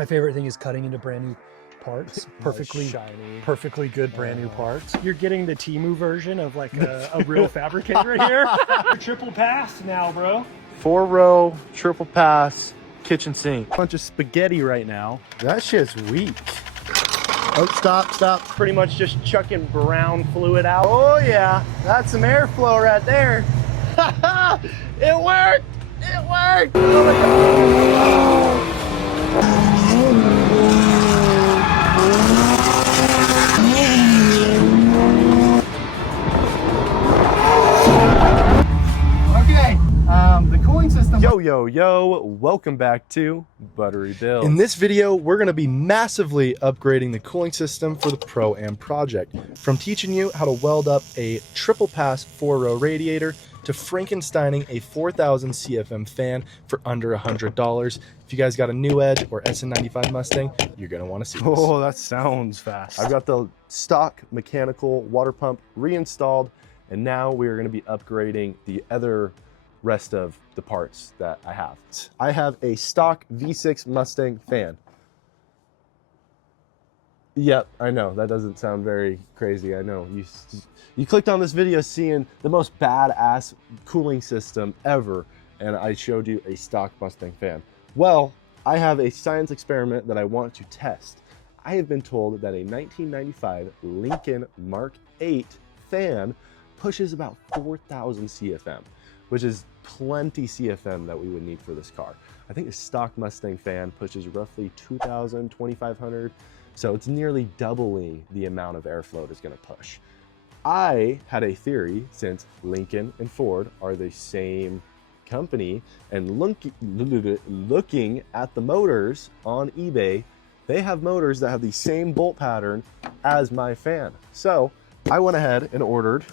My favorite thing is cutting into brand new parts, perfectly shiny, perfectly good brand new parts. You're getting the Temu version of like a real fabricator here. Triple pass now, bro. 4-row triple pass kitchen sink. Bunch of spaghetti right now. That shit's weak. Oh, stop. Pretty much just chucking brown fluid out. Oh yeah, that's some airflow right there. It worked. It worked. Oh my God. The cooling system. Yo, welcome back to Buttery Builds. In this video, we're going to be massively upgrading the cooling system for the Pro-Am project. From teaching you how to weld up a triple pass 4-row radiator to Frankensteining a 4000 CFM fan for under $100. If you guys got a New Edge or SN95 Mustang, you're going to want to see this. Oh, that sounds fast. I've got the stock mechanical water pump reinstalled, and now we're going to be upgrading the other rest of the parts that I have. I have a stock V6 Mustang fan. Yep, I know, that doesn't sound very crazy. I know, you clicked on this video seeing the most badass cooling system ever, and I showed you a stock Mustang fan. Well, I have a science experiment that I want to test. I have been told that a 1995 Lincoln Mark 8 fan pushes about 4,000 CFM, which is plenty CFM that we would need for this car. I think the stock Mustang fan pushes roughly 2,000, 2,500, so it's nearly doubling the amount of airflow it's gonna push. I had a theory, since Lincoln and Ford are the same company, and looking at the motors on eBay, they have motors that have the same bolt pattern as my fan. So I went ahead and ordered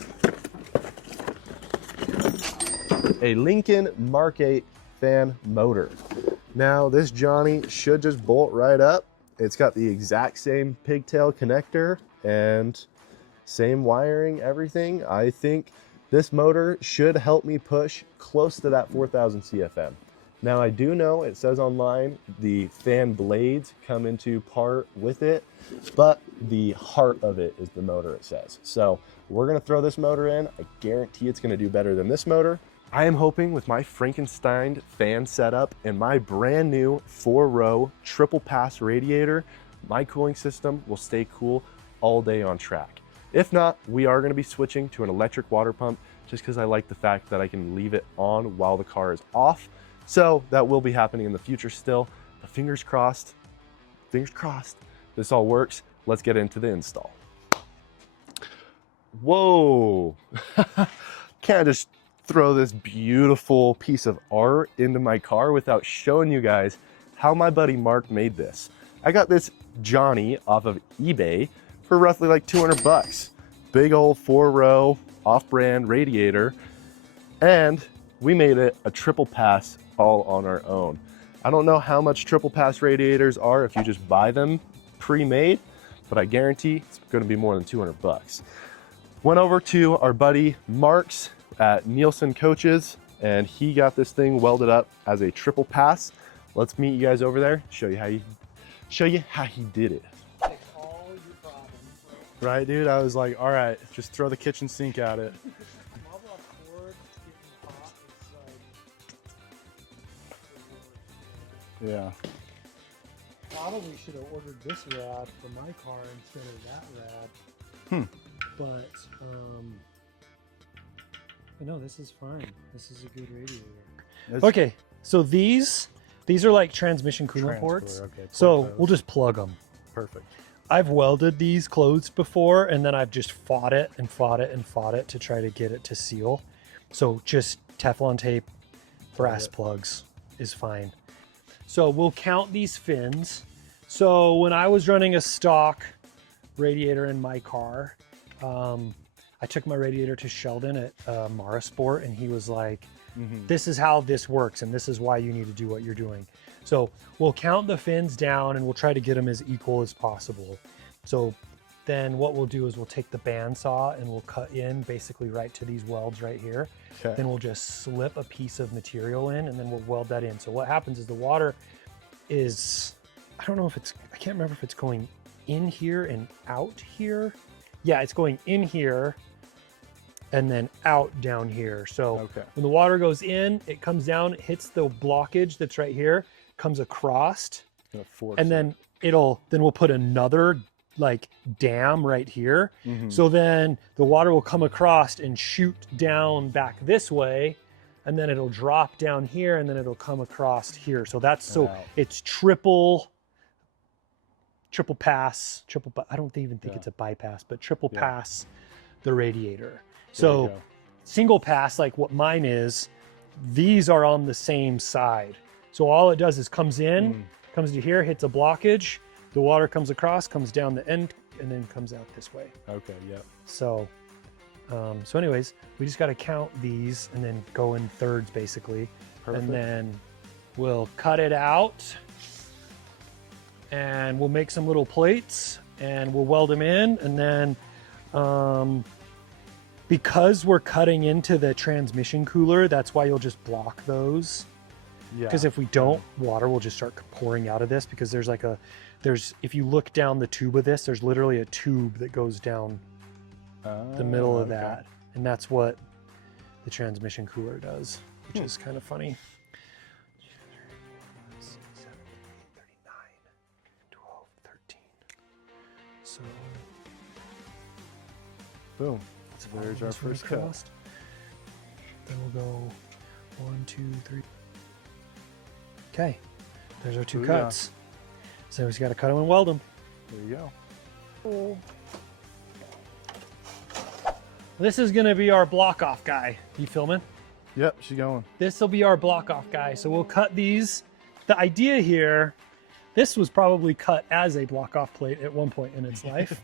a Lincoln Mark 8 fan motor. Now this Johnny should just bolt right up. It's got the exact same pigtail connector and same wiring, everything. I think this motor should help me push close to that 4,000 CFM. Now I do know it says online the fan blades come into part with it, but the heart of it is the motor, it says. So we're gonna throw this motor in. I guarantee it's gonna do better than this motor. I am hoping with my Frankenstein fan setup and my brand new 4-row triple pass radiator, my cooling system will stay cool all day on track. If not, we are going to be switching to an electric water pump just because I like the fact that I can leave it on while the car is off. So that will be happening in the future still, but fingers crossed, this all works. Let's get into the install. Whoa, can't just throw this beautiful piece of art into my car without showing you guys how my buddy Mark made this. I got this Johnny off of eBay for roughly like 200 bucks. Big old 4-row off-brand radiator, and we made it a triple pass all on our own. I don't know how much triple pass radiators are if you just buy them pre-made, but I guarantee it's gonna be more than 200 bucks. Went over to our buddy Mark's at Nielsen Coaches, and he got this thing welded up as a triple pass. Let's meet you guys over there, show you how he did it. Take all your problems, bro. Right, dude? I was like, all right, just throw the kitchen sink at it. Marble cord getting hot is like... Yeah. Probably should have ordered this rad for my car instead of that rad. But no, this is fine. This is a good radiator. Okay, so these are like transmission coolant ports. Okay, so we'll just plug them. Perfect. I've welded these closed before, and then I've just fought it to try to get it to seal. So just Teflon tape, brass plugs is fine. So we'll count these fins. So when I was running a stock radiator in my car, I took my radiator to Sheldon at Marasport, and he was like, this is how this works, and this is why you need to do what you're doing. So we'll count the fins down, and we'll try to get them as equal as possible. So then what we'll do is we'll take the bandsaw and we'll cut in basically right to these welds right here. Okay. Then we'll just slip a piece of material in, and then we'll weld that in. So what happens is the water is I don't know if it's, I can't remember if it's going in here and out here. Yeah, it's going in here and then out down here. So Okay. when the water goes in, it comes down, it hits the blockage that's right here, comes across, Gonna force and then we'll put another like dam right here. Mhm. So then the water will come across and shoot down back this way, and then it'll drop down here, and then it'll come across here. So that's, so Wow. it's triple pass, I don't even think Yeah. it's a bypass, but triple Yeah. pass the radiator. There So you go. single pass, like what mine is, these are on the same side. So all it does is comes in, comes to here, hits a blockage, the water comes across, comes down the end, and then comes out this way. Okay, yep. So, so anyways, we just got to count these and then go in thirds basically. Perfect. And then we'll cut it out and we'll make some little plates and we'll weld them in. And then, because we're cutting into the transmission cooler, that's why you'll just block those. Yeah. Because if we don't, water will just start pouring out of this, because there's like if you look down the tube of this, there's literally a tube that goes down the middle of okay. that. And that's what the transmission cooler does, which is kind of funny. 6, 7, 8, 39, 12, 13. So Boom. that's There's our first cut. Then we'll go 1, 2, 3. Okay, there's our two Booyah. cuts. So we just got to cut them and weld them. There you go. This is gonna be our block off guy. You filming? Yep, she's going. This will be our block off guy. So we'll cut these. The idea here, this was probably cut as a block off plate at one point in its life.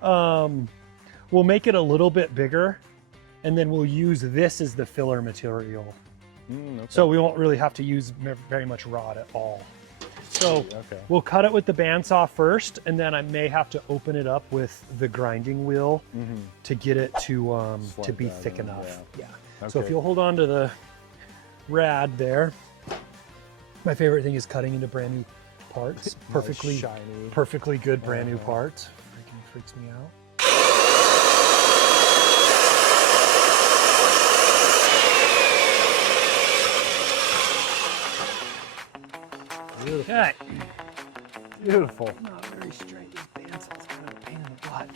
We'll make it a little bit bigger, and then we'll use this as the filler material. Okay. So we won't really have to use very much rod at all. So okay. we'll cut it with the bandsaw first, and then I may have to open it up with the grinding wheel to get it to Slide be that thick in, enough. Yeah. Okay. So if you'll hold on to the rad there. My favorite thing is cutting into brand new parts. Perfectly, Nice, shiny. perfectly good brand new parts. Freaking freaks me out. Beautiful. Okay. Beautiful. Not very straight. This bandsaw's kind of a pain in the butt.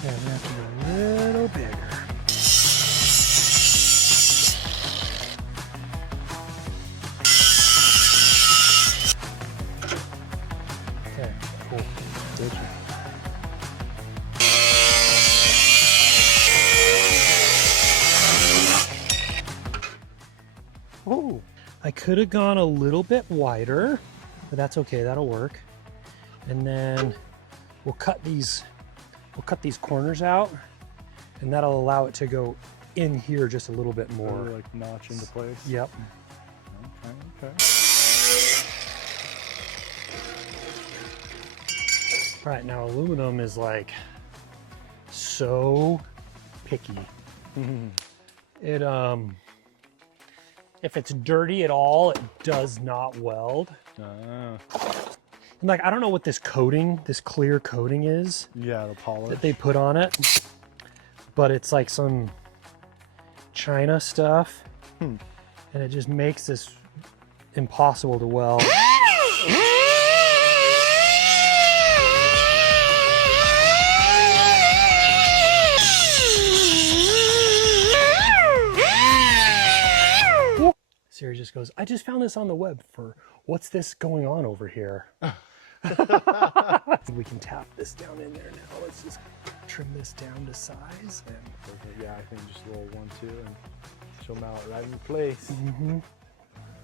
Okay, I'm gonna have to go a little bigger. Okay, cool. Good. Oh, I could have gone a little bit wider, but that's okay. That'll work. And then we'll cut these corners out, and that'll allow it to go in here just a little bit more. Really, like notch into place. Yep. Okay. Okay. All right, now aluminum is like so picky. It if it's dirty at all, it does not weld. Ah. And like, I don't know what this coating, this clear coating is Yeah, the polish. that they put on it, but it's like some China stuff, and it just makes this impossible to weld. Siri just goes, I just found this on the web for what's this going on over here? We can tap this down in there now. Let's just trim this down to size. Yeah, I think just a little 1, 2, and she'll mount it right in place. Mm-hmm.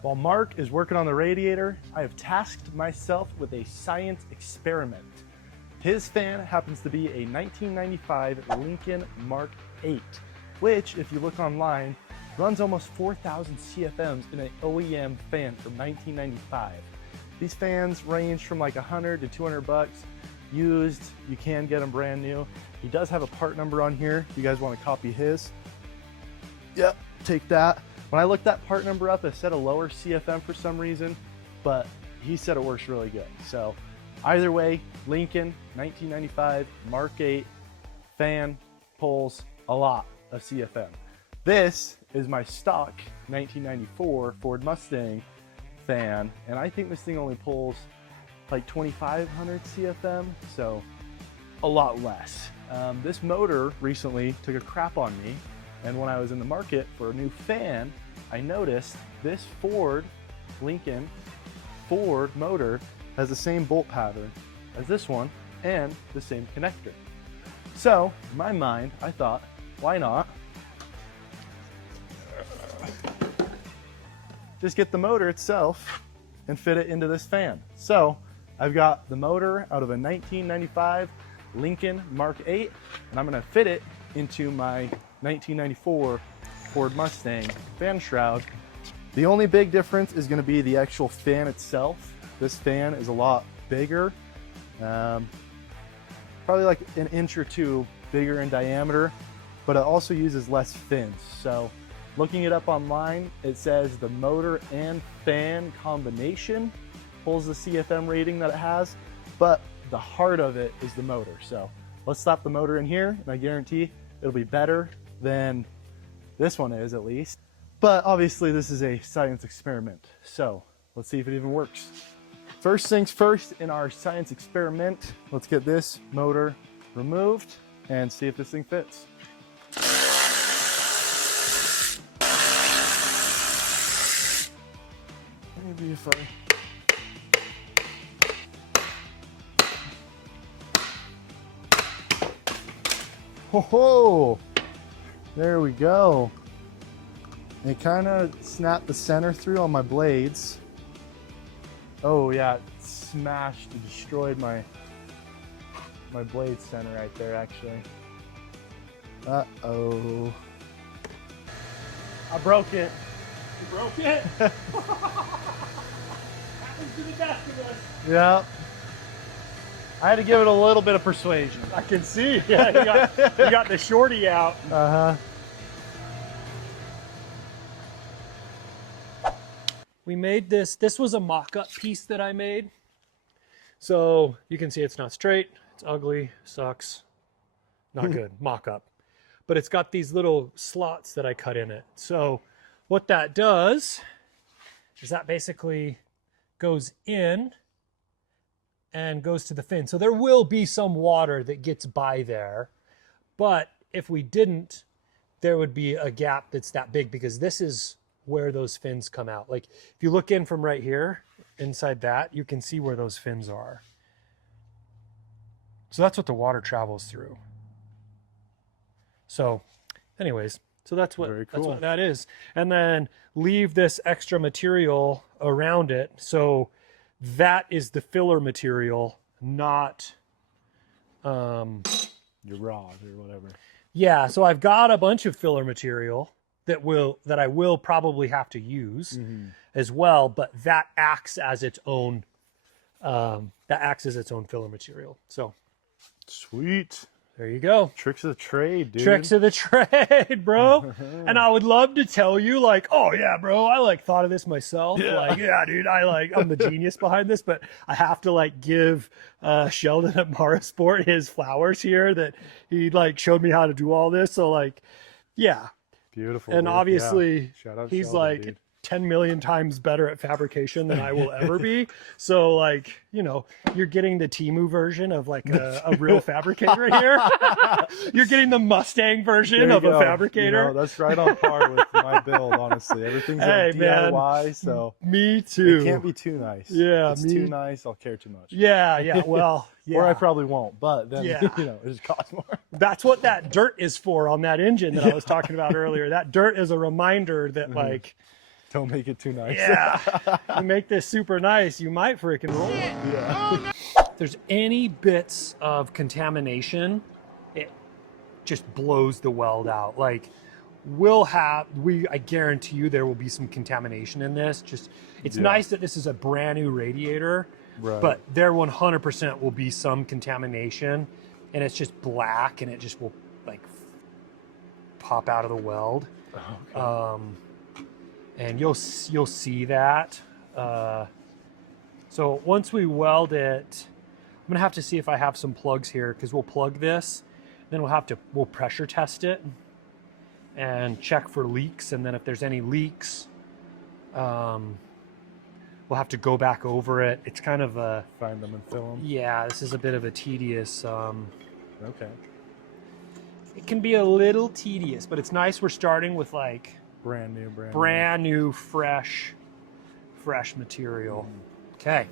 While Mark is working on the radiator, I have tasked myself with a science experiment. His fan happens to be a 1995 Lincoln Mark 8, which, if you look online, runs almost 4,000 CFMs in an OEM fan from 1995. These fans range from like 100 to 200 bucks, used. You can get them brand new. He does have a part number on here if you guys want to copy his. Yep, take that. When I looked that part number up, it said a lower CFM for some reason, but he said it works really good. So either way, Lincoln 1995 Mark 8 fan pulls a lot of CFM. This is my stock 1994 Ford Mustang fan, and I think this thing only pulls like 2,500 CFM, so a lot less. This motor recently took a crap on me, and when I was in the market for a new fan, I noticed this Lincoln Ford motor has the same bolt pattern as this one and the same connector. So in my mind, I thought, why not just get the motor itself and fit it into this fan? So I've got the motor out of a 1995 Lincoln Mark 8, and I'm gonna fit it into my 1994 Ford Mustang fan shroud. The only big difference is gonna be the actual fan itself. This fan is a lot bigger, probably like an inch or two bigger in diameter, but it also uses less fins. So looking it up online, it says the motor and fan combination pulls the CFM rating that it has, but the heart of it is the motor. So let's slap the motor in here, and I guarantee it'll be better than this one is, at least. But obviously this is a science experiment, so let's see if it even works. First things first, in our science experiment, let's get this motor removed and see if this thing fits. Maybe if I... Ho-ho! There we go. It kind of snapped the center through on my blades. Oh yeah, it smashed and destroyed my blade center right there, actually. Uh-oh. I broke it. You broke it? Happens to the best of us. Yeah. I had to give it a little bit of persuasion. I can see. Yeah, you got the shorty out. Uh-huh. We made this. This was a mock-up piece that I made. So you can see it's not straight. It's ugly. Sucks. Not good. Mock-up. But it's got these little slots that I cut in it. So what that does is that basically goes in and goes to the fin. So there will be some water that gets by there. But if we didn't, there would be a gap that's that big, because this is where those fins come out. Like if you look in from right here, inside that, you can see where those fins are. So that's what the water travels through. So anyways, so that's what, that's what that is. And then leave this extra material around it. So that is the filler material, not your rod or whatever. Yeah, so I've got a bunch of filler material that I will probably have to use as well, but that acts as its own filler material. So sweet. There you go. Tricks of the trade, dude. Tricks of the trade, bro. And I would love to tell you, like, oh yeah, bro, I like thought of this myself. Yeah. Like, yeah, dude, I'm the genius behind this, but I have to like give Sheldon at Marasport his flowers here that he like showed me how to do all this. So like, yeah. Beautiful. And dude. Obviously Shout out he's Sheldon, like dude. 10 million times better at fabrication than I will ever be. So like, you know, you're getting the Temu version of like a real fabricator here. You're getting the Mustang version of a fabricator. You know, that's right on par with my build, honestly. Everything's like DIY, so me too. It can't be too nice. Yeah, if it's too nice, I'll care too much. Yeah, well, yeah. Or I probably won't, but then, you know, it just costs more. That's what that dirt is for on that engine that I was talking about earlier. That dirt is a reminder that like, don't make it too nice. Yeah, you make this super nice, you might freaking roll. Yeah. If there's any bits of contamination, it just blows the weld out. Like, I guarantee you there will be some contamination in this. Just, it's nice that this is a brand new radiator. Right. But there 100% will be some contamination, and it's just black, and it just will like pop out of the weld. Okay. And you'll see that. So once we weld it, I'm gonna have to see if I have some plugs here, because we'll plug this, then we'll pressure test it and check for leaks, and then if there's any leaks, we'll have to go back over it. It's kind of a Find them and fill them. yeah. This is a bit of a tedious. Okay. It can be a little tedious, but it's nice. We're starting with like Brand new. fresh material. Okay.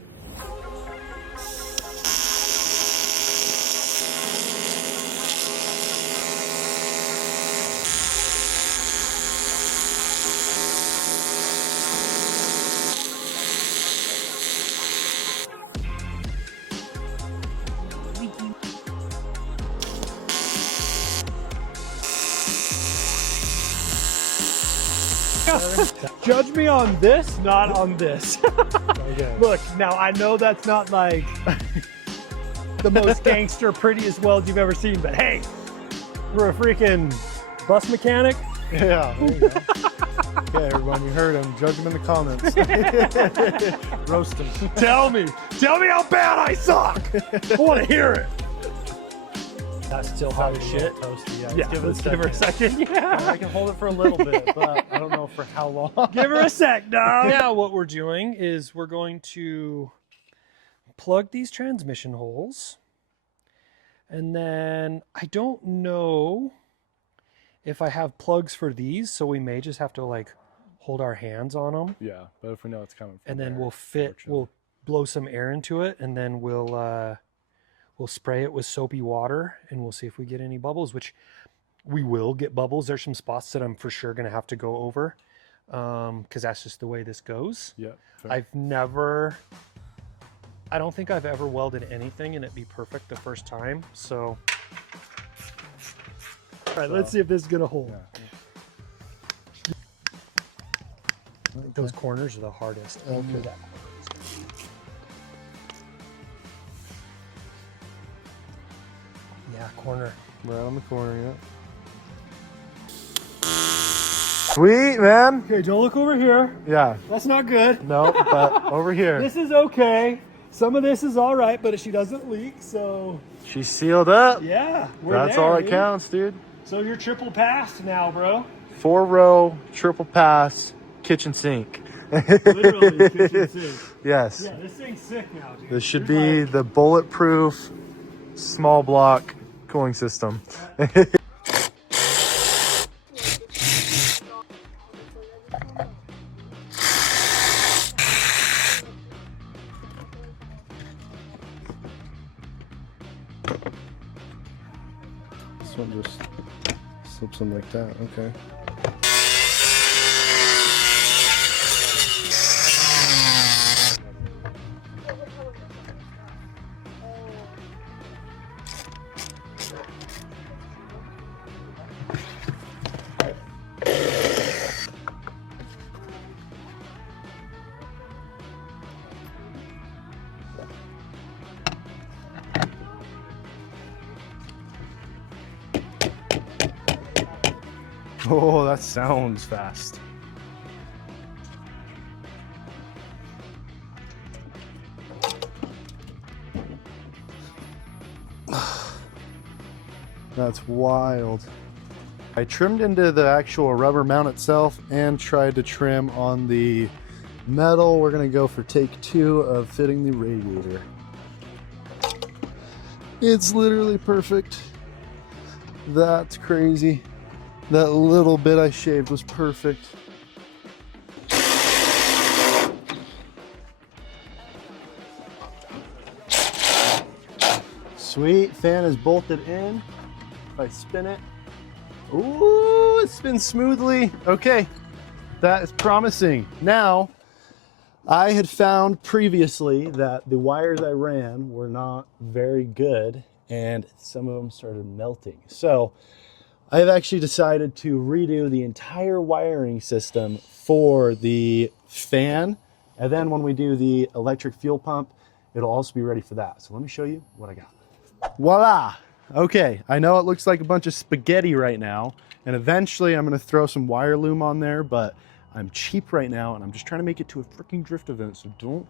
Judge me on this, not on this. Okay. Look, now I know that's not like the most gangster, prettiest weld you've ever seen, but hey, we're a freaking bus mechanic. Yeah. There you go. Okay, everyone, you heard him. Judge him in the comments. Roast him. Tell me how bad I suck. I want to hear it. That's still hot as shit. Toasty. Yeah, let's give her a second. Yeah. I can hold it for a little bit, but I don't know for how long. Give her a sec, dog. Now what we're doing is we're going to plug these transmission holes. And then I don't know if I have plugs for these, so we may just have to like hold our hands on them. Yeah, but if we know it's coming from And then there, we'll blow some air into it, and then we'll spray it with soapy water, and we'll see if we get any bubbles, which we will get bubbles. There's some spots that I'm for sure going to have to go over, because that's just the way this goes. Yeah. Fair. I don't think I've ever welded anything and it be perfect the first time. So, all right, let's see if this is going to hold. Yeah. Those corners are the hardest. Okay. Yeah, corner. Right on the corner, yeah. Sweet, man. Okay, don't look over here. Yeah. That's not good. No, but over here. This is okay. Some of this is all right, but she doesn't leak, so She's sealed up. yeah, That's all that counts, dude. So you're triple passed now, bro. 4-row, triple pass, kitchen sink. Literally, kitchen sink. Yes. Yeah, this thing's sick now, dude. This should There's be the bulletproof small block cooling system. This one just slips in like that. Okay. Oh, that sounds fast. That's wild. I trimmed into the actual rubber mount itself and tried to trim on the metal. We're gonna go for take 2 of fitting the radiator. It's literally perfect. That's crazy. That little bit I shaved was perfect. Sweet, fan is bolted in. If I spin it, ooh, it spins smoothly. Okay, that is promising. Now, I had found previously that the wires I ran were not very good and some of them started melting. So I've actually decided to redo the entire wiring system for the fan. And then when we do the electric fuel pump it'll also be ready for that. So let me show you what I got. Voila. Okay, I know it looks like a bunch of spaghetti right now, and eventually I'm gonna throw some wire loom on there, but I'm cheap right now and I'm just trying to make it to a freaking drift event, so don't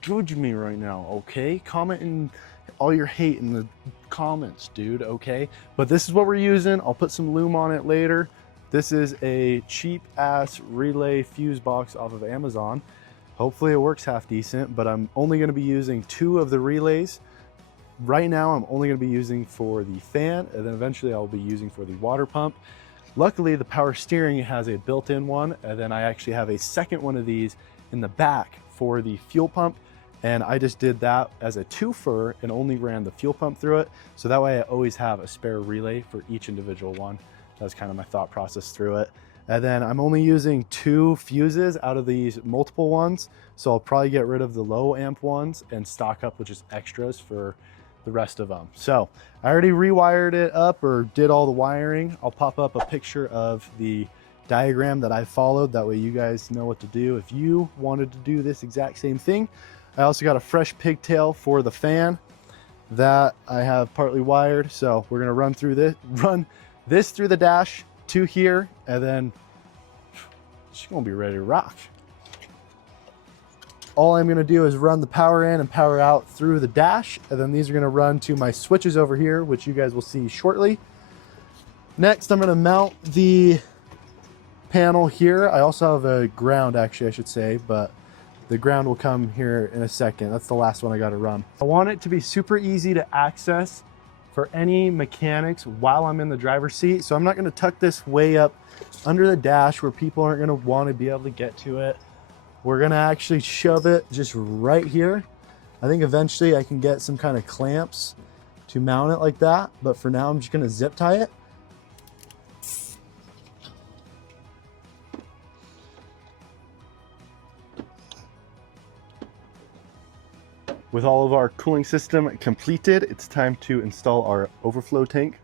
judge me right now, okay? Comment in all your hate in the comments, dude, okay? But this is what we're using. I'll put some loom on it later. This is a cheap ass relay fuse box off of Amazon. Hopefully it works half decent, but I'm only gonna be using 2 of the relays. Right now, I'm only gonna be using for the fan, and then eventually I'll be using for the water pump. Luckily, the power steering has a built-in one, and then I actually have a second one of these in the back for the fuel pump, and I just did that as a twofer and only ran the fuel pump through it, so that way I always have a spare relay for each individual one. That's kind of my thought process through it. And then I'm only using 2 fuses out of these multiple ones, so I'll probably get rid of the low amp ones and stock up with just extras for the rest of them. So I already rewired it up or did all the wiring. I'll pop up a picture of the diagram that I followed. That way you guys know what to do if you wanted to do this exact same thing. I also got a fresh pigtail for the fan that I have partly wired. So we're gonna run this through the dash to here, and then she's gonna be ready to rock. All I'm gonna do is run the power in and power out through the dash, and then these are gonna run to my switches over here, which you guys will see shortly. Next, I'm gonna mount the panel here. I also have a ground, actually, I should say, but the ground will come here in a second. That's the last one I gotta run. I want it to be super easy to access for any mechanics while I'm in the driver's seat. So I'm not gonna tuck this way up under the dash where people aren't gonna wanna be able to get to it. We're gonna actually shove it just right here. I think eventually I can get some kind of clamps to mount it like that, but for now I'm just gonna zip tie it. With all of our cooling system completed, it's time to install our overflow tank,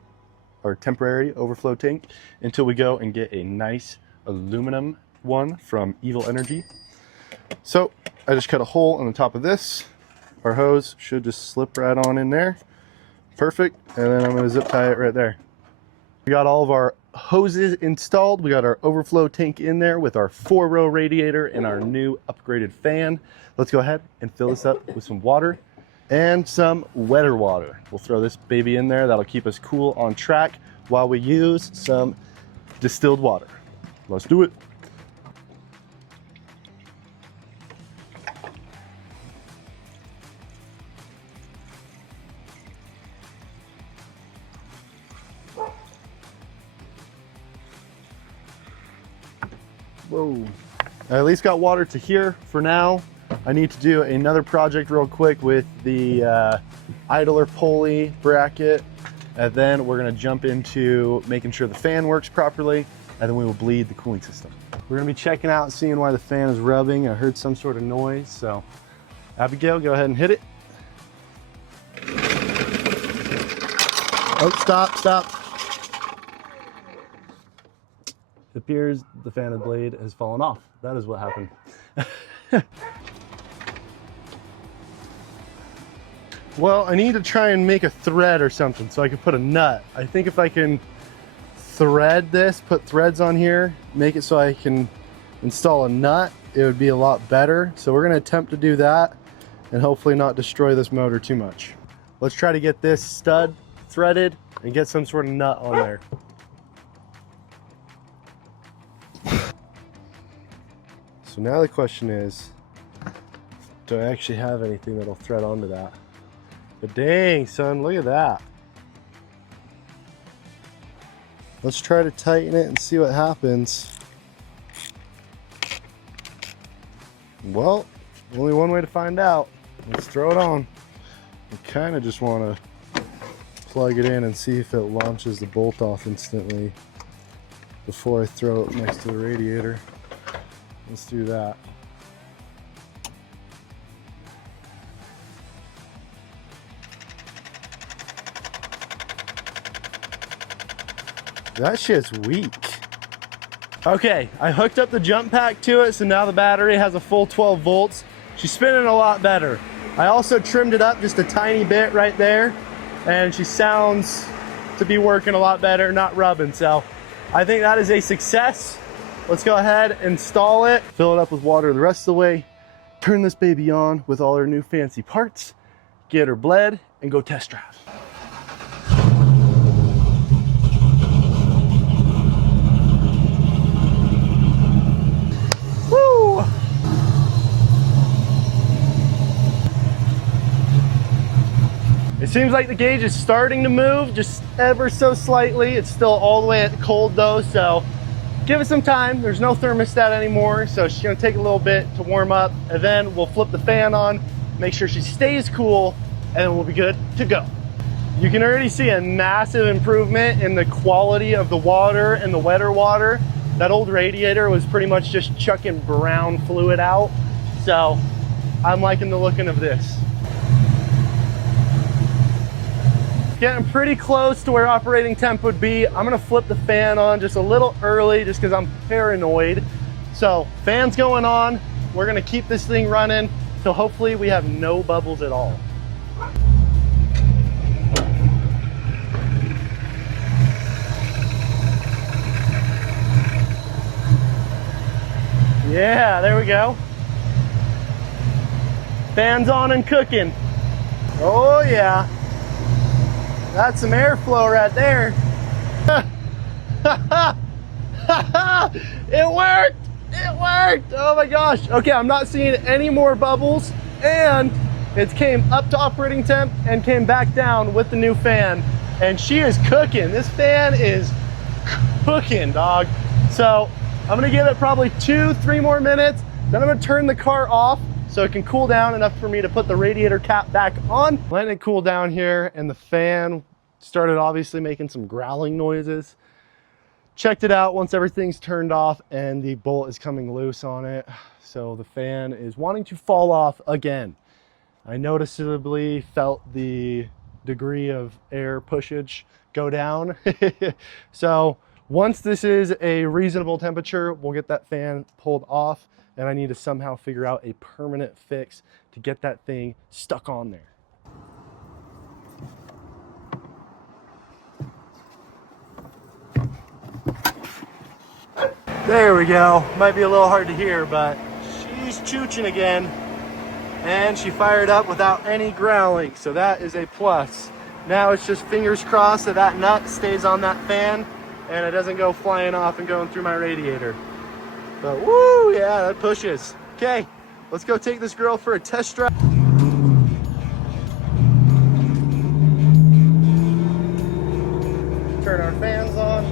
our temporary overflow tank, until we go and get a nice aluminum one from Evil Energy. So I just cut a hole on the top of this. Our hose should just slip right on in there. Perfect. And then I'm going to zip tie it right there. We got all of our hoses installed. We got our overflow tank in there with our 4-row radiator and our new upgraded fan. Let's go ahead and fill this up with some water and some wetter water. We'll throw this baby in there. That'll keep us cool on track while we use some distilled water. Let's do it. Whoa. I at least got water to here for now. I need to do another project real quick with the idler pulley bracket, and then we're gonna jump into making sure the fan works properly, and then we will bleed the cooling system. We're gonna be checking out, seeing why the fan is rubbing. I heard some sort of noise, so Abigail, go ahead and hit it. Oh, stop. It appears the fan blade has fallen off. That is what happened. Well, I need to try and make a thread or something so I can put a nut. I think if I can thread this, put threads on here, make it so I can install a nut, it would be a lot better. So we're gonna attempt to do that and hopefully not destroy this motor too much. Let's try to get this stud threaded and get some sort of nut on there. So now the question is, do I actually have anything that'll thread onto that? But dang, son, look at that. Let's try to tighten it and see what happens. Well, only one way to find out. Let's throw it on. I kind of just want to plug it in and see if it launches the bolt off instantly before I throw it next to the radiator. Let's do that. That shit's weak. Okay, I hooked up the jump pack to it, so now the battery has a full 12 volts. She's spinning a lot better. I also trimmed it up just a tiny bit right there, and she sounds to be working a lot better, not rubbing. So I think that is a success. Let's go ahead, install it, fill it up with water the rest of the way, turn this baby on with all her new fancy parts, get her bled, and go test drive. Woo! It seems like the gauge is starting to move, just ever so slightly. It's still all the way at cold though, so give it some time. There's no thermostat anymore, so she's gonna take a little bit to warm up, and then we'll flip the fan on, make sure she stays cool, and then we'll be good to go. You can already see a massive improvement in the quality of the water and the wetter water. That old radiator was pretty much just chucking brown fluid out, so I'm liking the looking of this. Getting pretty close to where operating temp would be. I'm gonna flip the fan on just a little early just because I'm paranoid. So fan's going on. We're gonna keep this thing running, so hopefully we have no bubbles at all. Yeah, there we go. Fan's on and cooking. Oh yeah. That's some airflow right there. It worked! It worked! Oh my gosh. Okay, I'm not seeing any more bubbles, and it came up to operating temp and came back down with the new fan, and she is cooking. This fan is cooking, dog. So I'm gonna give it probably 2-3 more minutes, then I'm gonna turn the car off so it can cool down enough for me to put the radiator cap back on. Letting it cool down here, and the fan started obviously making some growling noises. Checked it out once everything's turned off, and the bolt is coming loose on it. So the fan is wanting to fall off again. I noticeably felt the degree of air pushage go down. So once this is a reasonable temperature, we'll get that fan pulled off, and I need to somehow figure out a permanent fix to get that thing stuck on there. There we go. Might be a little hard to hear, but she's chooching again, and she fired up without any growling, so that is a plus. Now it's just fingers crossed that that nut stays on that fan and it doesn't go flying off and going through my radiator. But woo, yeah, that pushes. Okay, let's go take this girl for a test drive. Turn our fans on.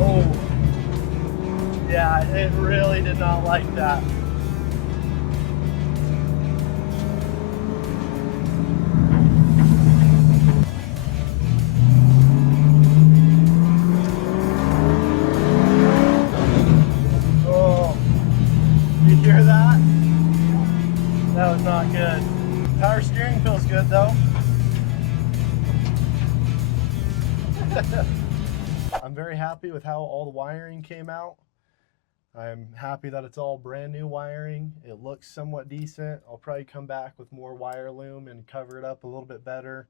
Oh, yeah, it really did not like that. Hear that? That was not good. Power steering feels good though. I'm very happy with how all the wiring came out. I'm happy that it's all brand new wiring. It looks somewhat decent. I'll probably come back with more wire loom and cover it up a little bit better.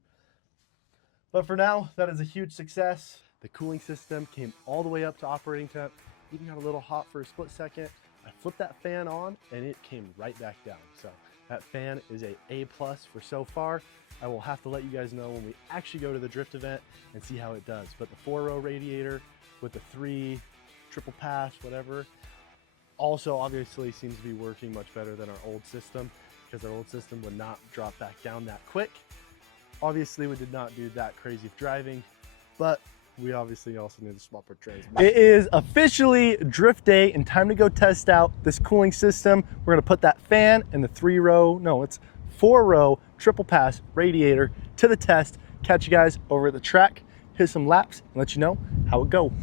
But for now, that is a huge success. The cooling system came all the way up to operating temp. Even got a little hot for a split second. I flipped that fan on and it came right back down. So that fan is a A+ for so far. I will have to let you guys know when we actually go to the drift event and see how it does. But the 4-row radiator with the 3 triple pass, whatever, also obviously seems to be working much better than our old system, because our old system would not drop back down that quick. Obviously we did not do that crazy of driving, but we obviously also need a small transmission. It is officially drift day and time to go test out this cooling system. We're gonna put that fan and the 4-row triple pass radiator to the test. Catch you guys over at the track, hit some laps, and let you know how it go.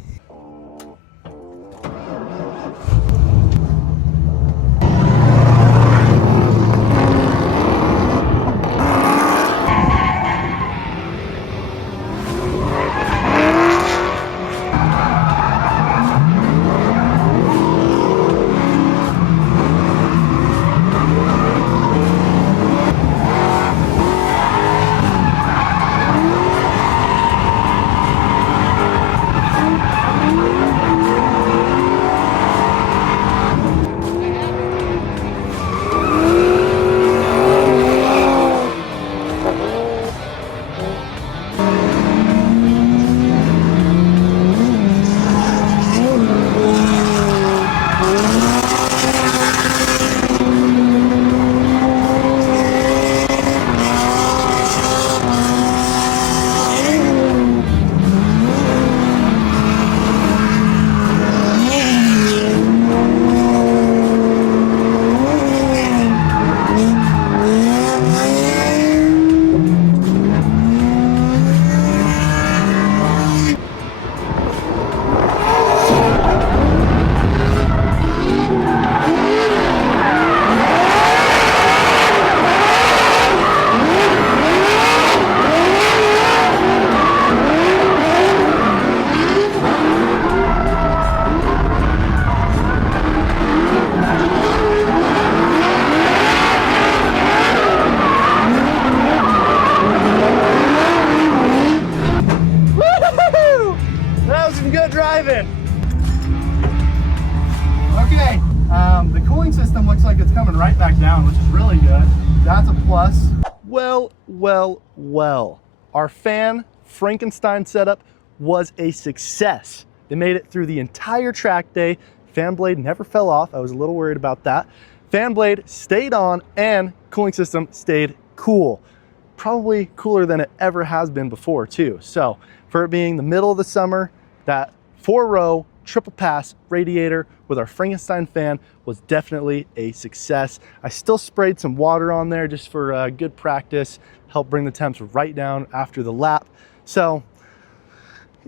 coming right back down, which is really good. That's a plus. Well, our fan Frankenstein setup was a success. They made it through the entire track day. Fan blade never fell off. I was a little worried about that. Fan blade stayed on and cooling system stayed cool. Probably cooler than it ever has been before too. So for it being the middle of the summer, that 4-row triple pass radiator with our Frankenstein fan was definitely a success. I still sprayed some water on there just for good practice, help bring the temps right down after the lap. So,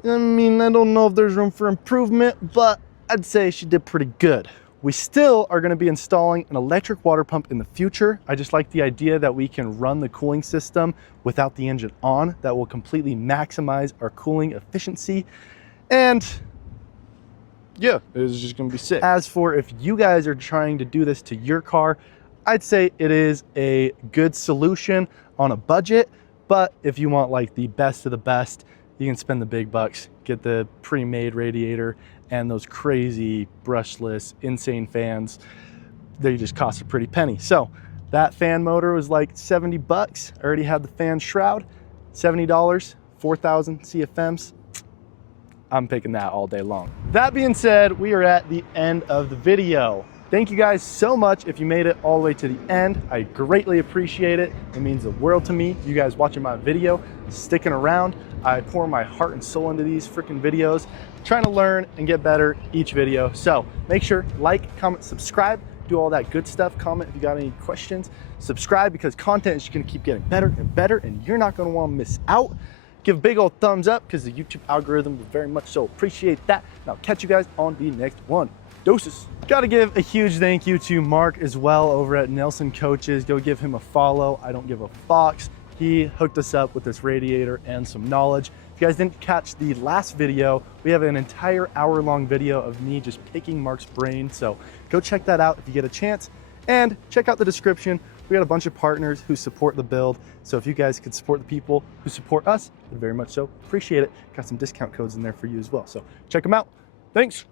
I mean, I don't know if there's room for improvement, but I'd say she did pretty good. We still are going to be installing an electric water pump in the future. I just like the idea that we can run the cooling system without the engine on. That will completely maximize our cooling efficiency. And yeah, it's just gonna be sick. As for if you guys are trying to do this to your car, I'd say it is a good solution on a budget, but if you want like the best of the best, you can spend the big bucks, get the pre-made radiator and those crazy brushless, insane fans. They just cost a pretty penny. So that fan motor was like 70 bucks. I already had the fan shroud, $70, 4,000 CFMs. I'm picking that all day long. That being said, we are at the end of the video. Thank you guys so much if you made it all the way to the end. I greatly appreciate it. It means the world to me. You guys watching my video, sticking around. I pour my heart and soul into these freaking videos, trying to learn and get better each video. So make sure, like, comment, subscribe, do all that good stuff. Comment if you got any questions. Subscribe because content is just gonna keep getting better and better and you're not gonna wanna miss out. Give a big old thumbs up because the YouTube algorithm will very much so appreciate that. And I'll catch you guys on the next one. Doses. Got to give a huge thank you to Mark as well over at Nelson Coaches. Go give him a follow. I don't give a fox. He hooked us up with this radiator and some knowledge. If you guys didn't catch the last video, we have an entire hour-long video of me just picking Mark's brain. So go check that out if you get a chance. And check out the description. We got a bunch of partners who support the build. So if you guys could support the people who support us, I'd very much so appreciate it. Got some discount codes in there for you as well. So check them out. Thanks.